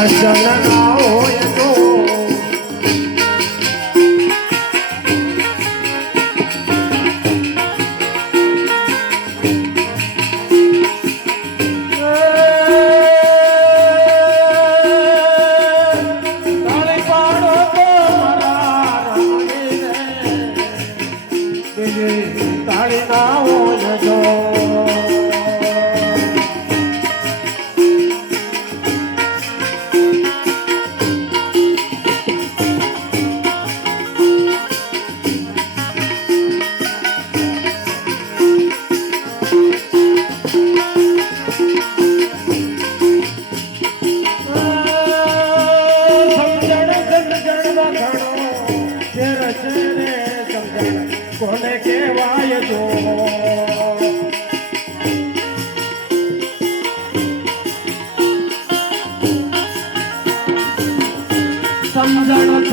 I Assalamualaikum.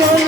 Yeah.